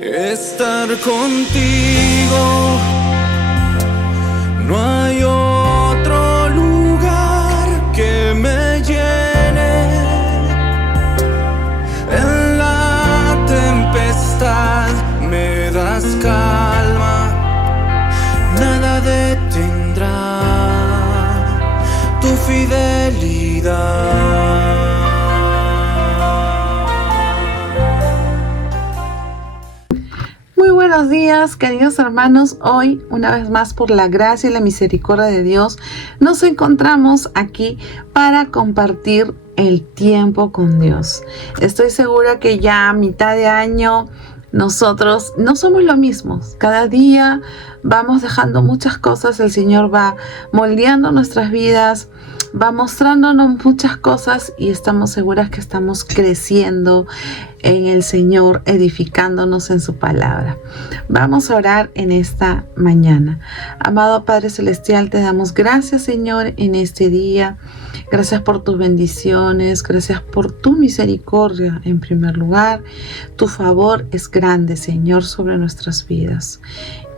estar contigo. No hay otro lugar que me llene. En la tempestad me das calma, nada detendrá tu fidelidad. Muy buenos días, queridos hermanos. Hoy, una vez más, por la gracia y la misericordia de Dios, nos encontramos aquí para compartir el tiempo con Dios. Estoy segura que ya a mitad de año nosotros no somos lo mismo. Cada día vamos dejando muchas cosas. El Señor va moldeando nuestras vidas, va mostrándonos muchas cosas y estamos seguras que estamos creciendo en el Señor, edificándonos en su palabra. Vamos a orar en esta mañana. Amado Padre Celestial, te damos gracias, Señor, en este día. Gracias por tus bendiciones, gracias por tu misericordia en primer lugar. Tu favor es grande, Señor, sobre nuestras vidas.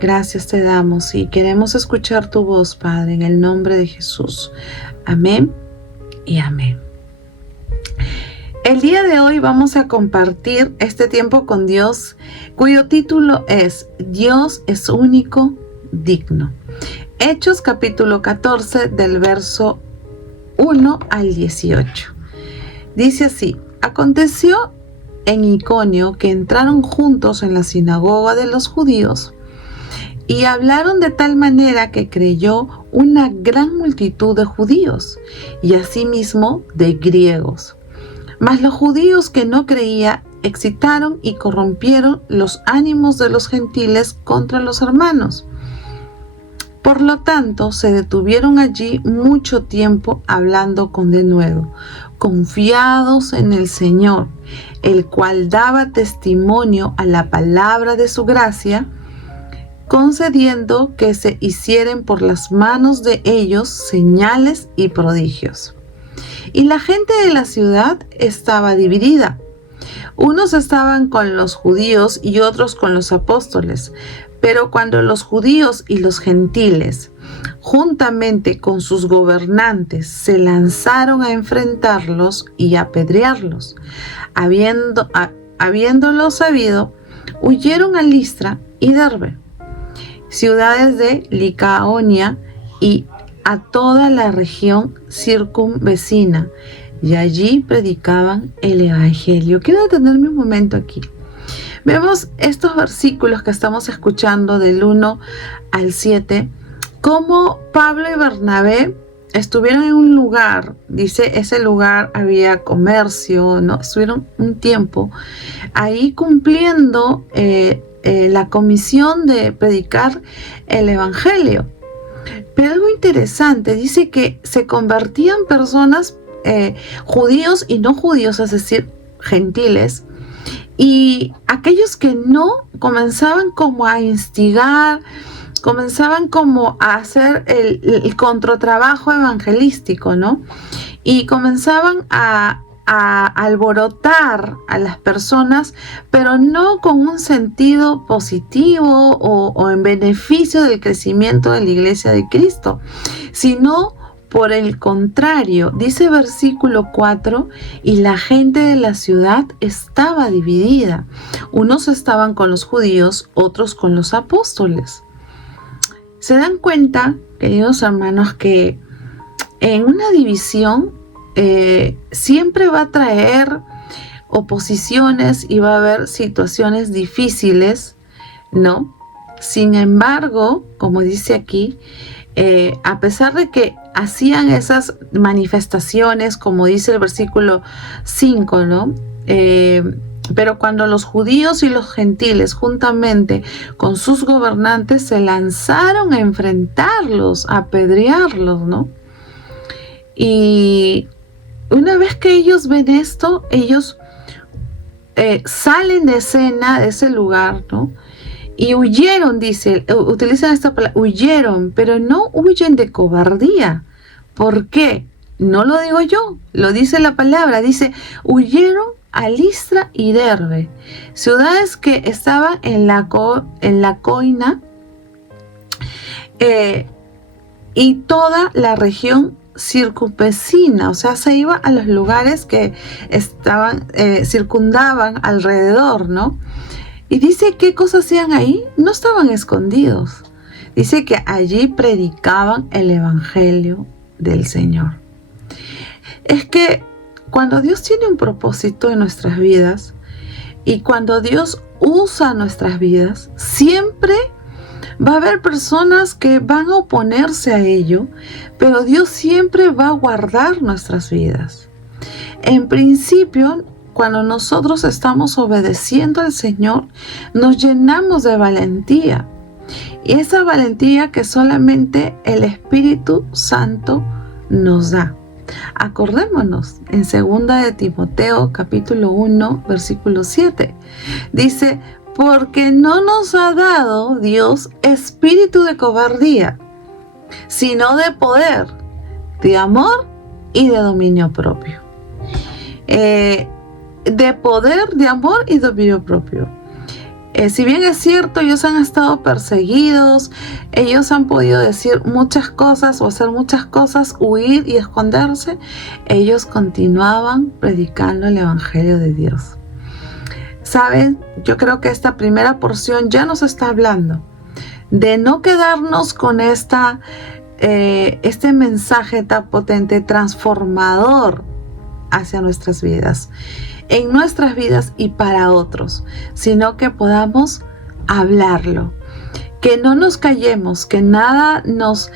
Gracias te damos y queremos escuchar tu voz, Padre, en el nombre de Jesús. Amén y amén. El día de hoy vamos a compartir este tiempo con Dios, cuyo título es Dios es único, digno. Hechos capítulo 14 del verso 1 al 18. Dice así: aconteció en Iconio que entraron juntos en la sinagoga de los judíos y hablaron de tal manera que creyó una gran multitud de judíos y asimismo de griegos. Mas los judíos que no creían excitaron y corrompieron los ánimos de los gentiles contra los hermanos. Por lo tanto, se detuvieron allí mucho tiempo hablando con denuedo, confiados en el Señor, el cual daba testimonio a la palabra de su gracia, concediendo que se hicieren por las manos de ellos señales y prodigios. Y la gente de la ciudad estaba dividida. Unos estaban con los judíos y otros con los apóstoles. Pero cuando los judíos y los gentiles, juntamente con sus gobernantes, se lanzaron a enfrentarlos y a apedrearlos, habiéndolo sabido, huyeron a Listra y Derbe, ciudades de Licaonia, y a toda la región circunvecina, y allí predicaban el evangelio. Quiero detenerme un momento aquí. Vemos estos versículos que estamos escuchando del 1 al 7, cómo Pablo y Bernabé estuvieron en un lugar, dice, ese lugar había comercio, ¿no? Estuvieron un tiempo ahí cumpliendo la comisión de predicar el evangelio. Pero algo interesante, dice que se convertían personas, judíos y no judíos, es decir, gentiles, y aquellos que no comenzaban como a instigar, comenzaban como a hacer el contratrabajo evangelístico, ¿no? Y comenzaban a alborotar a las personas, pero no con un sentido positivo o en beneficio del crecimiento de la iglesia de Cristo, sino por el contrario. Dice versículo 4, y la gente de la ciudad estaba dividida. Unos estaban con los judíos, otros con los apóstoles. ¿Se dan cuenta, queridos hermanos, que en una división siempre va a traer oposiciones y va a haber situaciones difíciles, ¿no? Sin embargo, como dice aquí, a pesar de que hacían esas manifestaciones, como dice el versículo 5, ¿no? Pero cuando los judíos y los gentiles, juntamente con sus gobernantes, se lanzaron a enfrentarlos, a apedrearlos, ¿no? Y una vez que ellos ven esto, ellos salen de escena, de ese lugar, ¿no? Y huyeron, dice, utilizan esta palabra, huyeron, pero no huyen de cobardía. ¿Por qué? No lo digo yo, lo dice la palabra, dice, huyeron a Listra y Derbe, ciudades que estaban en la coina y toda la región circunvecina, o sea, se iba a los lugares que estaban circundaban alrededor, ¿no? Y dice, ¿qué cosas hacían ahí? No estaban escondidos. Dice que allí predicaban el evangelio del Señor. Es que cuando Dios tiene un propósito en nuestras vidas y cuando Dios usa nuestras vidas, siempre va a haber personas que van a oponerse a ello, pero Dios siempre va a guardar nuestras vidas. En principio, cuando nosotros estamos obedeciendo al Señor, nos llenamos de valentía. Y esa valentía que solamente el Espíritu Santo nos da. Acordémonos en 2 de Timoteo capítulo 1 versículo 7. Dice, porque no nos ha dado Dios espíritu de cobardía, sino de poder, de amor y de dominio propio. De poder, de amor y dominio propio. Si bien es cierto, ellos han estado perseguidos, ellos han podido decir muchas cosas o hacer muchas cosas, huir y esconderse, ellos continuaban predicando el Evangelio de Dios. ¿Saben? Yo creo que esta primera porción ya nos está hablando de no quedarnos con este mensaje tan potente, transformador hacia nuestras vidas, en nuestras vidas y para otros, sino que podamos hablarlo, que no nos callemos, que nada nos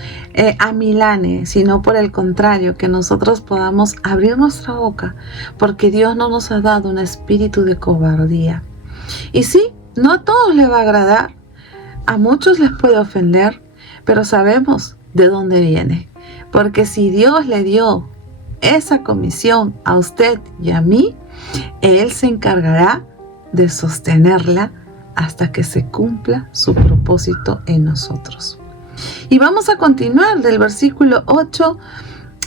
amilane, sino por el contrario, que nosotros podamos abrir nuestra boca, porque Dios no nos ha dado un espíritu de cobardía. Y sí, no a todos les va a agradar, a muchos les puede ofender, pero sabemos de dónde viene, porque si Dios le dio esa comisión a usted y a mí, Él se encargará de sostenerla hasta que se cumpla su propósito en nosotros. Y vamos a continuar del versículo 8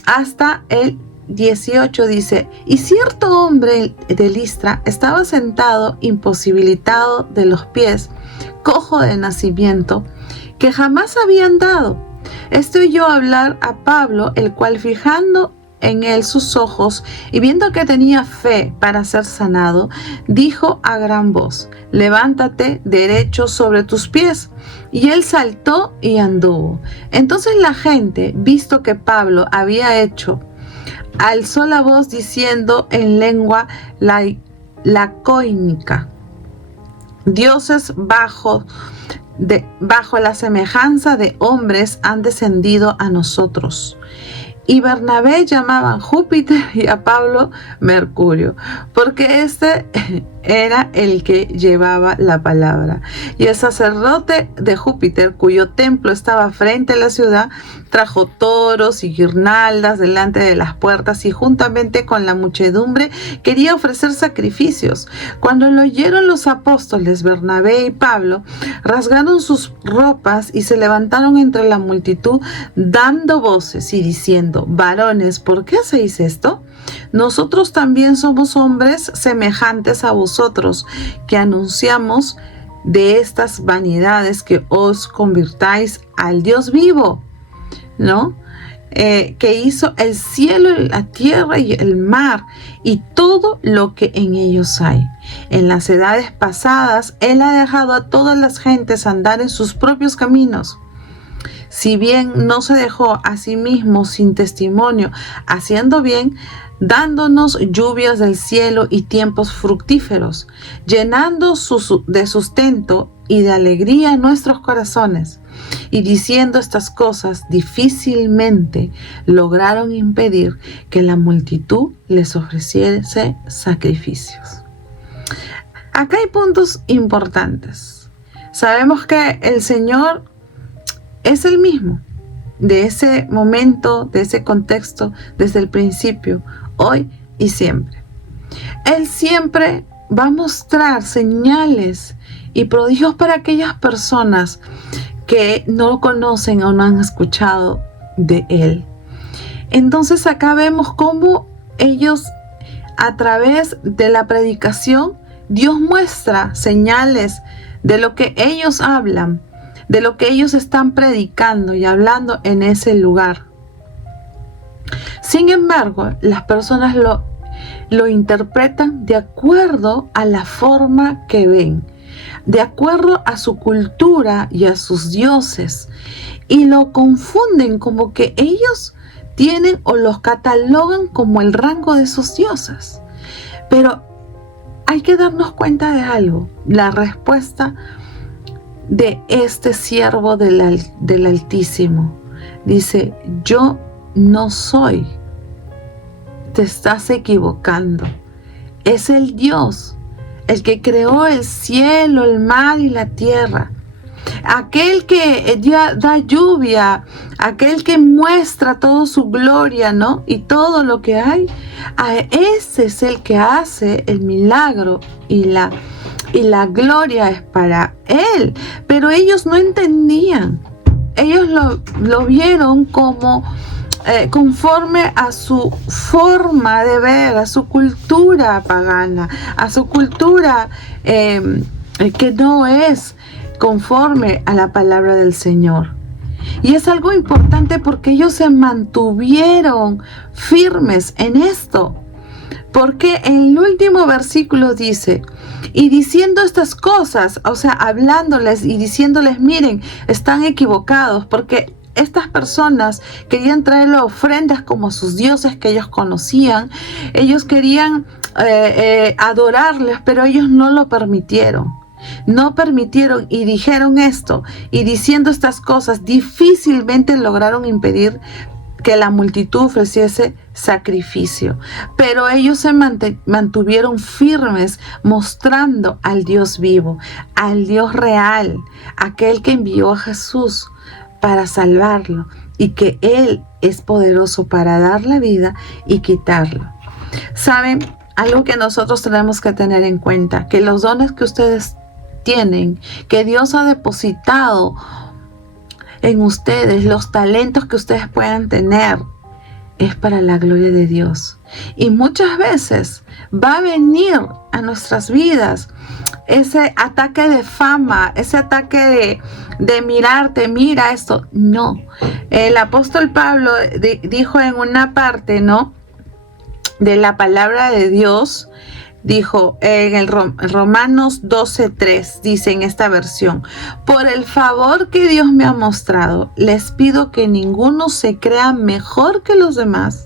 hasta el 18. Dice, y cierto hombre de Listra estaba sentado imposibilitado de los pies, cojo de nacimiento, que jamás había andado. Esto oyó hablar a Pablo, el cual fijando en él sus ojos y viendo que tenía fe para ser sanado, dijo a gran voz, levántate derecho sobre tus pies. Y él saltó y anduvo. Entonces la gente, visto que Pablo había hecho, alzó la voz diciendo en lengua lacónica, dioses bajo la semejanza de hombres han descendido a nosotros. Y Bernabé llamaban Júpiter y a Pablo Mercurio, porque este era el que llevaba la palabra. Y el sacerdote de Júpiter, cuyo templo estaba frente a la ciudad, trajo toros y guirnaldas delante de las puertas y juntamente con la muchedumbre quería ofrecer sacrificios. Cuando lo oyeron los apóstoles Bernabé y Pablo, rasgaron sus ropas y se levantaron entre la multitud dando voces y diciendo, varones, ¿por qué hacéis esto? Nosotros también somos hombres semejantes a vosotros, que anunciamos de estas vanidades que os convirtáis al Dios vivo, ¿no? Que hizo el cielo, la tierra y el mar y todo lo que en ellos hay. En las edades pasadas, Él ha dejado a todas las gentes andar en sus propios caminos. Si bien no se dejó a sí mismo sin testimonio, haciendo bien, dándonos lluvias del cielo y tiempos fructíferos, llenando de sustento y de alegría nuestros corazones. Y diciendo estas cosas, difícilmente lograron impedir que la multitud les ofreciese sacrificios. Acá hay puntos importantes. Sabemos que el Señor es el mismo de ese momento, de ese contexto, desde el principio, hoy y siempre. Él siempre va a mostrar señales y prodigios para aquellas personas que no conocen o no han escuchado de Él. Entonces acá vemos cómo ellos a través de la predicación, Dios muestra señales de lo que ellos hablan, de lo que ellos están predicando y hablando en ese lugar. Sin embargo, las personas lo interpretan de acuerdo a la forma que ven, de acuerdo a su cultura y a sus dioses, y lo confunden como que ellos tienen o los catalogan como el rango de esos dioses. Pero hay que darnos cuenta de algo. La respuesta de este siervo del Altísimo dice: yo no soy. Te estás equivocando. Es el Dios, el que creó el cielo, el mar y la tierra. Aquel que da lluvia, aquel que muestra toda su gloria, ¿no? Y todo lo que hay, ese es el que hace el milagro y la gloria es para Él. Pero ellos no entendían. Ellos lo vieron como conforme a su forma de ver, a su cultura pagana, a su cultura que no es conforme a la palabra del Señor. Y es algo importante porque ellos se mantuvieron firmes en esto. Porque el último versículo dice: y diciendo estas cosas, o sea, hablándoles y diciéndoles, miren, están equivocados, porque estas personas querían traerle ofrendas como sus dioses que ellos conocían. Ellos querían adorarles, pero ellos no lo permitieron. No permitieron y dijeron esto, y diciendo estas cosas difícilmente lograron impedir que la multitud ofreciese sacrificio. Pero ellos se mantuvieron firmes, mostrando al Dios vivo, al Dios real, aquel que envió a Jesús para salvarlo, y que Él es poderoso para dar la vida y quitarlo. ¿Saben? Algo que nosotros tenemos que tener en cuenta, que los dones que ustedes tienen, que Dios ha depositado en ustedes, los talentos que ustedes puedan tener, es para la gloria de Dios. Y muchas veces va a venir a nuestras vidas ese ataque de fama, ese ataque de mirarte, mira esto. No. El apóstol Pablo dijo en una parte, ¿no?, de la palabra de Dios, dijo en el Romanos 12:3, dice en esta versión: por el favor que Dios me ha mostrado, les pido que ninguno se crea mejor que los demás.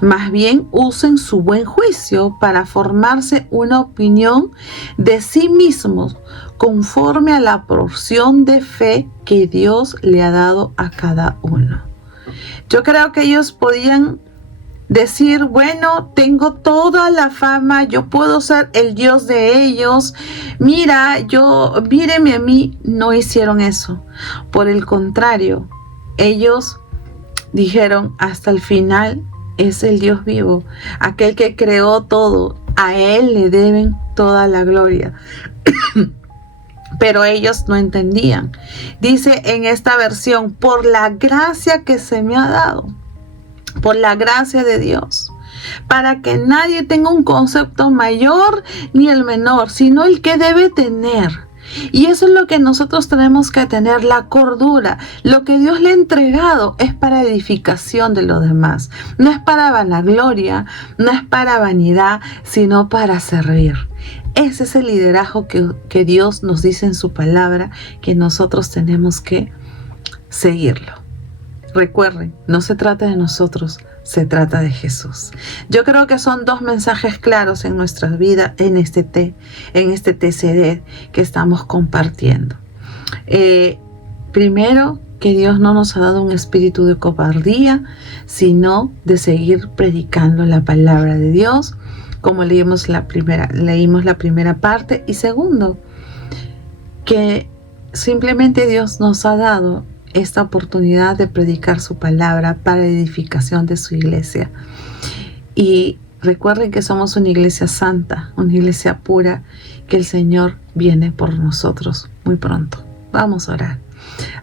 Más bien usen su buen juicio para formarse una opinión de sí mismos conforme a la porción de fe que Dios le ha dado a cada uno. Yo creo que ellos podían decir, bueno, tengo toda la fama, yo puedo ser el Dios de ellos, míreme a mí. No hicieron eso. Por el contrario, ellos dijeron, hasta el final es el Dios vivo, aquel que creó todo, a Él le deben toda la gloria. Pero ellos no entendían. Dice en esta versión: por la gracia que se me ha dado, por la gracia de Dios, para que nadie tenga un concepto mayor ni el menor, sino el que debe tener. Y eso es lo que nosotros tenemos que tener, la cordura. Lo que Dios le ha entregado es para edificación de los demás. No es para vanagloria, no es para vanidad, sino para servir. Ese es el liderazgo que Dios nos dice en su palabra, que nosotros tenemos que seguirlo. Recuerden, no se trata de nosotros, se trata de Jesús. Yo creo que son dos mensajes claros en nuestras vidas, en este TCD que estamos compartiendo. Primero, que Dios no nos ha dado un espíritu de cobardía, sino de seguir predicando la palabra de Dios, como leímos la primera parte. Y segundo, que simplemente Dios nos ha dado esta oportunidad de predicar su palabra para edificación de su iglesia. Y recuerden que somos una iglesia santa, una iglesia pura, que el Señor viene por nosotros muy pronto. Vamos a orar.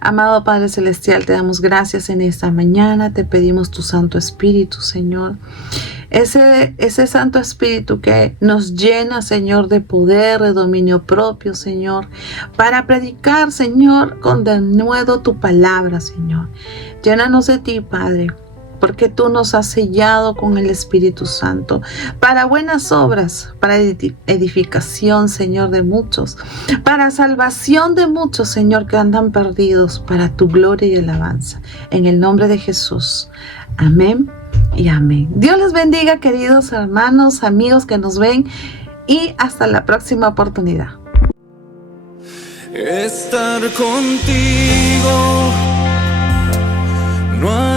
Amado Padre Celestial, te damos gracias en esta mañana, te pedimos tu Santo Espíritu, Señor. ese Santo Espíritu que nos llena, Señor, de poder, de dominio propio, Señor, para predicar, Señor, con denuedo tu palabra, Señor. Llénanos de ti, Padre, porque tú nos has sellado con el Espíritu Santo para buenas obras, para edificación, Señor, de muchos, para salvación de muchos, Señor, que andan perdidos, para tu gloria y alabanza. En el nombre de Jesús. Amén y amén. Dios les bendiga, queridos hermanos, amigos que nos ven, y hasta la próxima oportunidad. Estar contigo no hay